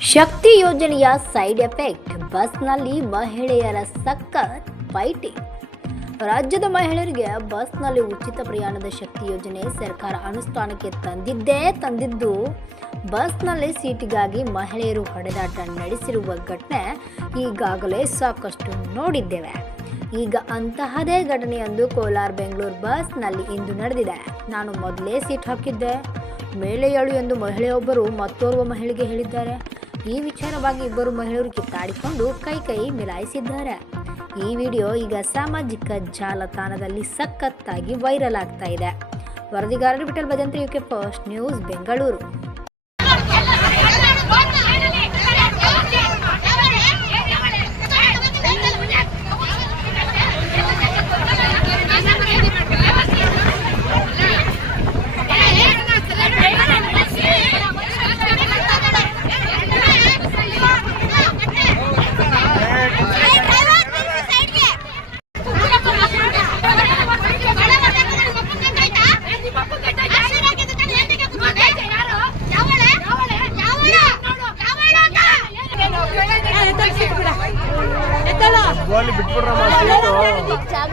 ಶಕ್ತಿ ಯೋಜನೆಯ side effect, ಬಸ್ನಲ್ಲಿ ಮಹಿಳೆಯರ ಸಖತ್ ಫೈಟಿಂಗ್. ರಾಜ್ಯದ ಮಹಿಳೆಯರಿಗೆ ಬಸ್ನಲ್ಲಿ ಉಚಿತ ಪ್ರಯಾಣದ ಶಕ್ತಿ ಯೋಜನೆ ಸರ್ಕಾರ ಅನುಷ್ಠಾನಕ್ಕೆ ತಂದಿದ್ದೇ ತಂದಿದ್ದು, ಬಸ್ನಲ್ಲಿ ಸೀಟಿಗಾಗಿ ಮಹಿಳೆಯರು ಹೊಡೆದಾಟ ನಡೆಸಿರುವ ಘಟನೆ ಈಗಾಗಲೇ ಸಾಕಷ್ಟು ನೋಡಿದ್ದೇವೆ. ಈಗ ಅಂತಹದೇ ಘಟನೆಯೊಂದು ಕೋಲಾರ ಬೆಂಗಳೂರು ಬಸ್ನಲ್ಲಿ ಇಂದು ನಡೆದಿದೆ. ನಾನು ಮೊದಲೇ ಸೀಟ್ ಹಾಕಿದ್ದೆ. ಮೇಲೆ ಏಳು ಎಂದು ಮಹಿಳೆಯೊಬ್ಬರು ಮತ್ತೋರ್ವ ಮಹಿಳೆಗೆ ಹೇಳಿದ್ದಾರೆ. ಈ ವಿಚಾರವಾಗಿ ಇಬ್ಬರು ಮಹಿಳೆಯರು ಕಿತ್ತಾಡಿಕೊಂಡು ಕೈ ಕೈ ಮಿಲಾಯಿಸಿದ್ದಾರೆ. ಈ ವಿಡಿಯೋ ಈಗ ಸಾಮಾಜಿಕ ಜಾಲತಾಣದಲ್ಲಿ ಸಖತ್ತಾಗಿ ವೈರಲ್ ಆಗ್ತಾ ಇದೆ. ವರದಿಗಾರರು Bital Bhajantri, UK first news, Bengaluru. ಜಾಗ